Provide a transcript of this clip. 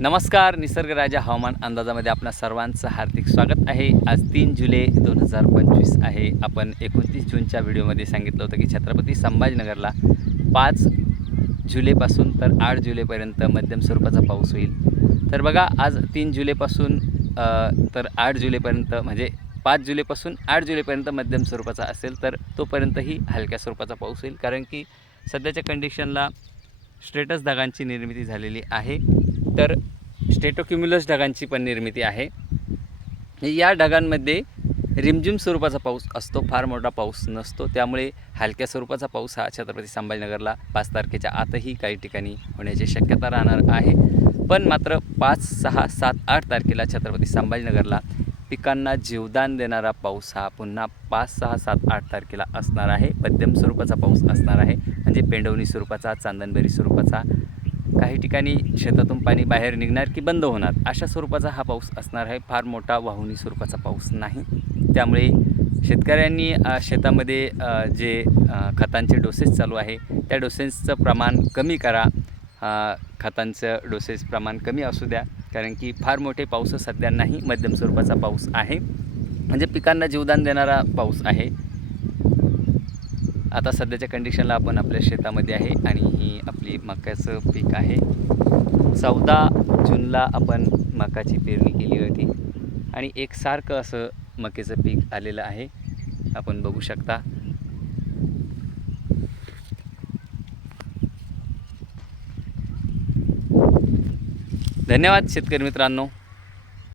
नमस्कार, निसर्ग राजा हवामान अंदाजामध्ये आपणा सर्वांचं हार्दिक स्वागत आहे। आज 3 जुलै 2025 आहे। आपण 29 जूनच्या व्हिडिओमध्ये सांगितलं होतं की छत्रपती संभाजीनगरला 5 जुलैपासून तर 8 जुलैपर्यंत मध्यम स्वरूपाचा पाऊस होईल। तर बघा, आज 3 जुलैपासून तर 8 जुलैपर्यंत म्हणजे 5 जुलैपासून 8 जुलैपर्यंत मध्यम स्वरूपाचा असेल, तर तोपर्यंतही हलक्या स्वरूपाचा पाऊस होईल। कारण की सध्याच्या कंडिशनला स्ट्रेटस ढगांची निर्मिती झालेली आहे, तर स्टेटोक्युम्युलस ढगांची पण निर्मिती आहे। या ढगांमध्ये रिमझिम स्वरूपाचा पाऊस असतो, फार मोठा पाऊस नसतो। त्यामुळे हलक्या स्वरूपाचा पाऊस हा छत्रपती संभाजीनगरला 5 तारखेच्या आतही काही ठिकाणी होण्याची शक्यता राहणार आहे। पण मात्र 5, 6, 7, 8 तारखेला छत्रपती संभाजीनगरला पिकांना जीवदान देणारा पाऊस हा पुन्हा 5, 6, 7, 8 तारखेला असणार आहे। मध्यम स्वरूपाचा पाऊस असणार आहे, म्हणजे पेंडवणी स्वरूपाचा, चांदणबरी स्वरूपाचा, काही ठिकाणी शेतातून पाणी बाहेर निघणार की बंद होणार अशा स्वरूपाचा हा पाऊस असणार आहे। फार मोठा वाहुनी स्वरूपाचा पाऊस नाही। त्यामुळे शेतकऱ्यांनी शेतामध्ये जे खतांचे डोसेस चालू आहे त्या डोसेसचं प्रमाण कमी करा। खतांचं डोसेस प्रमाण कमी असू द्या, कारण की फार मोठे पाऊस सध्या नाही, मध्यम स्वरूपाचा पाऊस आहे, म्हणजे पिकांना जीवदान देणारा पाऊस आहे। आता सध्याच्या कंडिशनला आपण आपल्या शेतामध्ये आहे आणि ही आपली मक्याचं पीक आहे। 14 जूनला आपण मकाची पेरणी केली होती आणि एकसारखं असं मक्याचं पीक आलेलं आहे, आपण बघू शकता। धन्यवाद शेतकरी मित्रांनो।